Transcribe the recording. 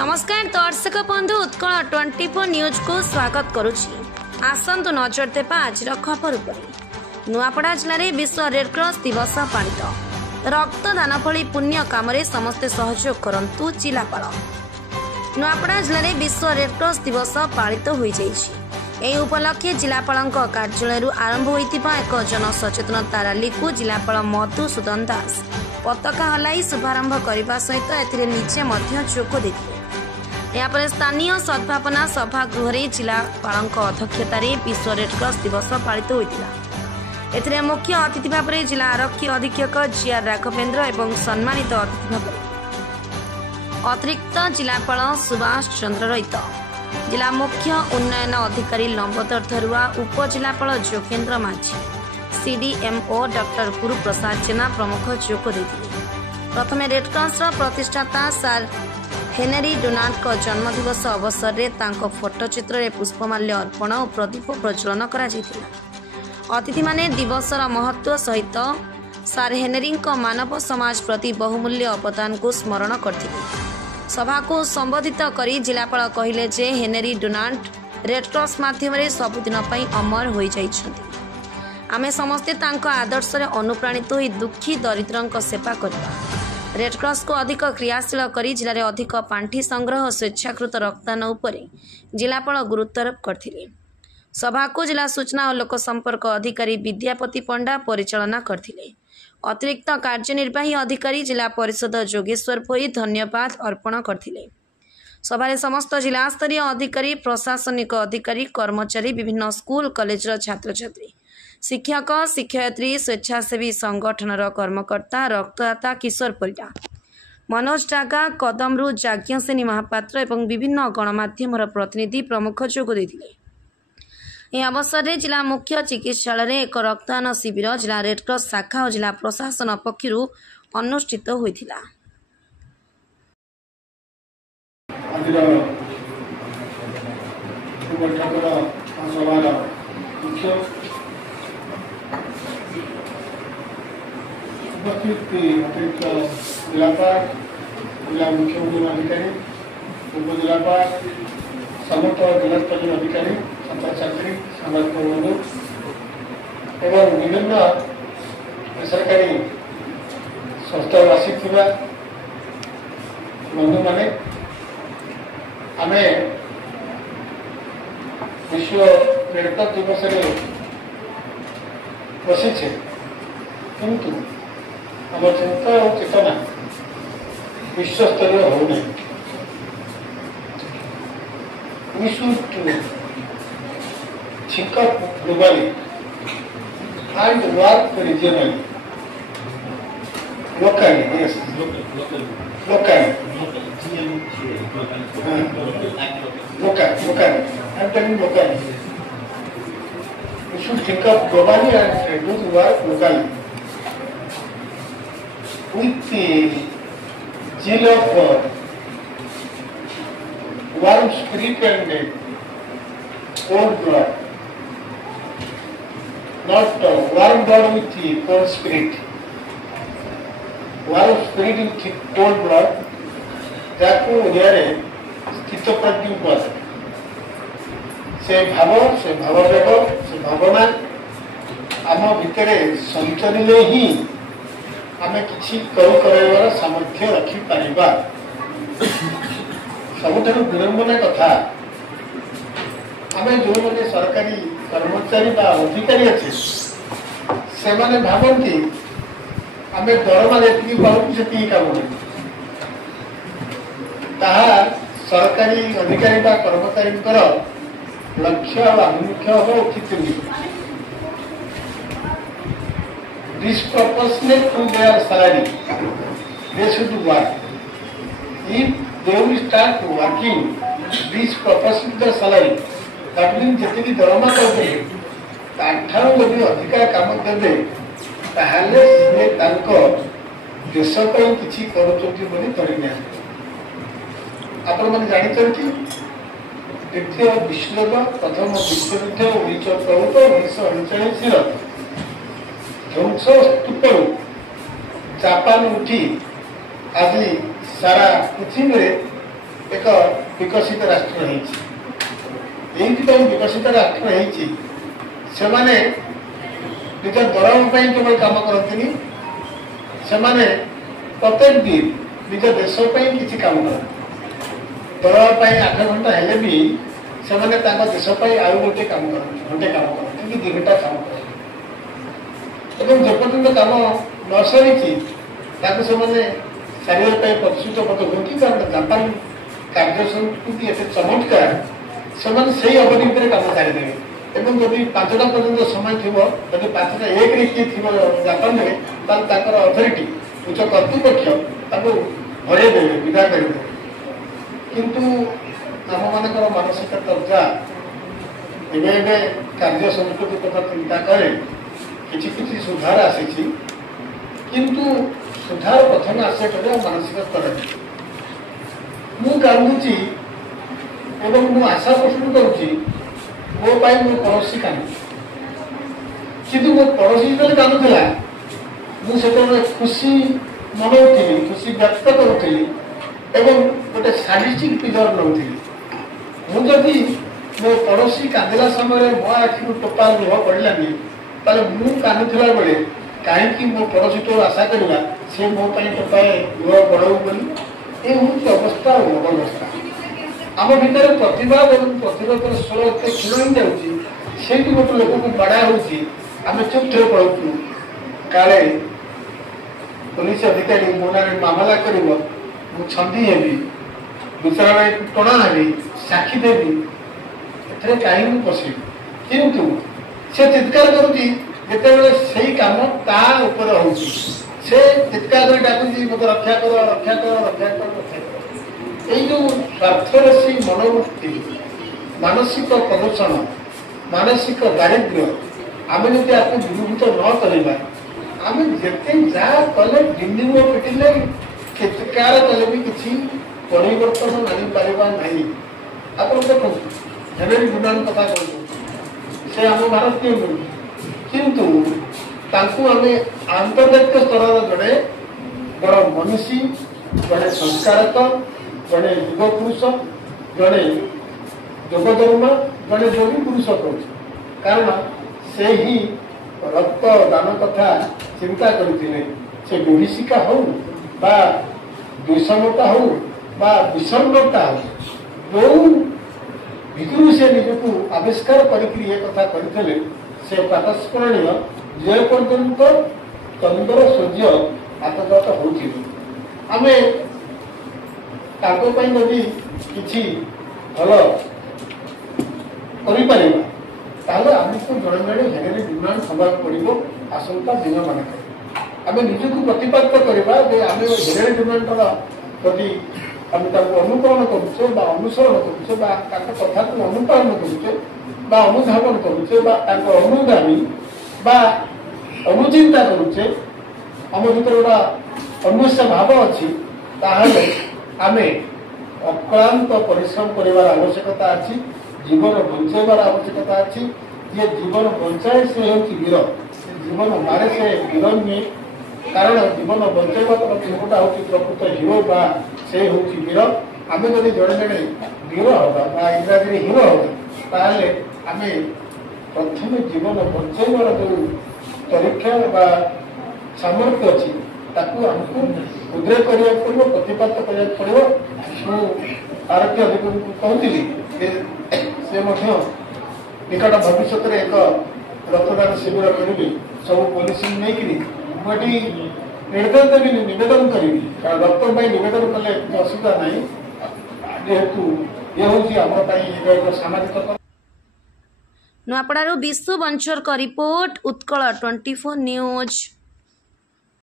नमस्कार दर्शक बंधु उत्कल 24 न्यूज को स्वागत करुछि। आसंतु नजर देबा आज खबर उपरे। नुआपड़ा जिले में विश्व रेडक्रॉस दिवस पालित। रक्तदान भली पुण्य काम समस्ते सहयोग करंतु जिलापाल। नुआपड़ा जिले में विश्व रेडक्रॉस दिवस पालित हो जाइछि। एही उपलक्षे जिलापाल कार्यालय आरंभ होइतिबा एक जनसचेतनता रैली को जिलापाल मधुसूदन दास पताका हलाई शुभारंभ करने सहित एथिरे निजे मध्य जोग देथिले। यापर स्थानीय सद्भावना सभागृह जिलापाल अध्यक्षतार विश्व रेडक्रॉस दिवस पालित होता। एथिरे मुख्य अतिथि भाव जिला आरक्षी अधीक्षक जीआर राघवेन्द्र और सम्मानित अतिथि भाव अतिरिक्त जिलापाल सुभाष चंद्र रईत, जिला मुख्य उन्नयन अधिकारी लंबोदर धरुआ, उपजिलापाल जोगेन्द्र माझी, सीडीएमओ डॉक्टर गुरुप्रसाद जेना प्रमुख जोग देथिले। प्रथमे रेडक्रॉस प्रतिष्ठाता सार हेनरी डोनाल्ड जन्मदिवस अवसर में तांको फोटोचित्र में पुष्पमाल्य अर्पण और प्रदीप प्रज्वलन करा जायतिला। अतिथि माने दिवसर महत्व सहित सार हेनरी मानव समाज प्रति बहुमूल्य अवदान को स्मरण करथिले। सभा को संबोधित करी जिलापाल कहिले जे हेनरी डोनाल्ड रेडक्रॉस माध्यम सबुदिन पई अमर हो जाइछन्ति। आमे समस्ते तांको आदर्श रे अनुप्राणित होई दुखी दरिद्रंक सेवा करबा। रेडक्रॉस को अधिक क्रियाशील करी जिले में अधिक पांठी संग्रह और स्वेच्छाकृत रक्तदान उपरे जिलापाल गुरुत्वारोप करथिले। सभा को जिला सूचना और लोक संपर्क अधिकारी विद्यापति पंडा परिचालना करथिले। अतिरिक्त कार्यनिर्वाही अधिकारी जिला परिषद जोगेश्वर भोई धन्यवाद अर्पण करथिले। सभा समस्त जिला स्तरीय अधिकारी, प्रशासनिक अधिकारी, कर्मचारी, विभिन्न स्कूल कॉलेजर छात्र छात्री, शिक्षक शिक्षयित्री, स्वेच्छासेवी संगठनर कर्मकर्ता, रक्तदाता किशोर परिडा, मनोज डागा, कदमरू जाज्ञसेनी महापात्र और विभिन्न गणमाध्यम प्रतिनिधि प्रमुख जोग देथिले। यह अवसर में जिला मुख्य चिकित्सालय एक रक्तदान शिविर जिला रेडक्रॉस शाखा और जिला प्रशासन पक्षर अनुष्ठित होइथिला। अतिरिक्त जिलापाल, जिला मुख्य उन्नयन अधिकारी, उपजिलापाल, समस्त जिला स्तरीय अधिकारी, छात्र छात्री, सामाजिक बंधु एवं विभिन्न बेसरकारी संस्था आसिथिबा बंधु माने आमे विश्व रेडक्रॉस दिवस बसिछे, किंतु आम चिंता और चेतना विश्वस्तरीय हो नहीं। We should think up globally and work regionally, locally. Yes, locally. I'm telling locally. We should think up globally and do the work locally. With the zeal of warm spirit and cold blood, not warm blood with the cold spirit. Warm spirit with the cold blood, that को ओडियारे स्थित प्रज्ञ बस से भाववेग से भावना आम भितर संचरिले ही आमे किछि करार सामर्थ्य रखिपर। सबुठ विडंबना कथा आमे जो मैंने सरकारी कर्मचारी अधिकारी अच्छे से भावती आमे दरमा जी पाऊँ से काम नहीं। सरकारी अधिकारी कर्मचारी लक्ष्य और आभिमुख्य हो उचित नहीं। Disproportionate to their salary, they should work. If they will start working disproportionate to their salary, that means जितनी दरमा करते ताठारो यदि अधिकार काम देबे ताहले से तांको देश को किछि करूचंती बोली धरिने। आपण माने जानि चंती द्वितीय विश्वयुद्ध प्रथम विश्वयुद्ध 1914-1939 ध्वंस स्तूप जापान उठी आज सारा पृथ्वी में एक विकसित राष्ट्र विकसित राष्ट्र से निज दरम केवल कम करती प्रत्येक दिन निज देश किसी कम करते दरम 8 घंटा हेले भी से देश आउ गोटे कम घंटे कम करते कि 2 घंटा कम करते जेपर्यंत कम न सरी से शारीर प्रतिष्ठित पद हुई कारण जापान कार्य संस्कृति एत चमत्कार से अवधि भितर कम सारीदेवे एवं जब 5टा पर्यटन समय थी जब 5टा 1 किए थी जापान में अथॉरिटी उच्च कर्तृपक्ष हरदेवे विदा करदे किंतु आम मान मानसिक दर्जा एवं कार्य संस्कृति कथा चिंता करे किसी सुधार आसी किंतु सुधार प्रथम आशा करे मानसिक स्तर मुझुची एवं मु आशा पोषण करुच्ची मो मो पड़ोसी कांदी किंतु मो पड़ोसी जो कांदुला मुझे खुशी मनाऊली खुशी व्यक्त करुली एवं गोटे साडिस्टिक पिलर नौली मुझे मो पड़ोसी कांदिला समय मो आखि टोपा लुह पड़ानी ताले मु कांदुला बेले कहीं मो पड़ोसी तो आशा करवा से मो टोपाए लुह बढ़ाऊ बोली ये हूँ अवस्था और अवस्था आम भितर प्रतिभा और प्रतिरोधर स्वर एत क्षीण ही जाऊँगी गोटे लोक को बड़ा होमें चुप थे पड़ू काले पुलिस अधिकारी मो ना मामला कर छंदी हेबी विचारालय टणा हेबी साक्षी देवी ए कहीं पशि किंतु से चित्कार करुते से कम ता हो चित्कार कर डाकुची मत रक्षा कर रक्षा कर रक्षा कर रक्षा कर ये जो स्वार्थरसी मनोवृत्ति मानसिक प्रदूषण मानसिक दारिद्र्य आम जब आपको दूरीभूत न करवा आम जिते जहाँ कले डिंडिंग पिटिले चित्कार कले भी किसी परिवर्तन आनीपर ना आप देखो हेनरी डुनान कथा कहूँ से आम भारतीय किंतु आम आंतर्जातिक स्तर जड़े बड़ मनीषी जड़े संस्कारक जड़े युग पुरुष जड़े जोगधर्म जड़े योगी पुरुष कह कारण से ही रक्त दान कथा चिंता करते से विभीषिका हो विषमता हो विषमता हो जो भितर से निजक आविष्कार कथा करते से प्रातस्मरणीय जे पर्यंत चंद्र सूर्य आतजात होमें जदि किसी भल आमको जड़े जड़े हेनरी डुनान हवाक पड़ो आसंता दिन मानक आम निजक प्रतिपादित करवा आम हेनरी डुनान प्रति आम अनुकरण करुचे अनुसरण करुचे कथा को अनुपालन करुचे अनुधावन करुचे अनुगामी अनुचिंता करुचे आम भर गोटा अन्वेषा भाव अच्छी आम अक्लांत परिश्रम कर आवश्यकता अच्छी जीवन बचाइबार आवश्यकता अच्छी जे जीवन बचाए से वीर जीवन मारे से वीर नुहे कारण जीवन बचाइबा जोटा हूँ प्रकृत हिरो से हूँ वीर आम जब जड़े जड़े वीर हवा इंग्राजी हिरो हवा आम प्रथम जीवन बचाइबार जो परीक्षा सामर्थ्य अच्छी आमको उद्रेक करने पड़ो प्रतिपादित करने पड़ो आरोग्य अधिकारी को कहती से निकट भविष्य में एक रक्तदान शिविर करी सब पुलिस नहीं मुझे निर्देश देवी नवेदन करी रक्त नवेदन कले असुविधा ना जेहेतु ये हूँ आम सामाजिक नुआपड़ारू विश्व बंचर का रिपोर्ट उत्कल 24 न्यूज।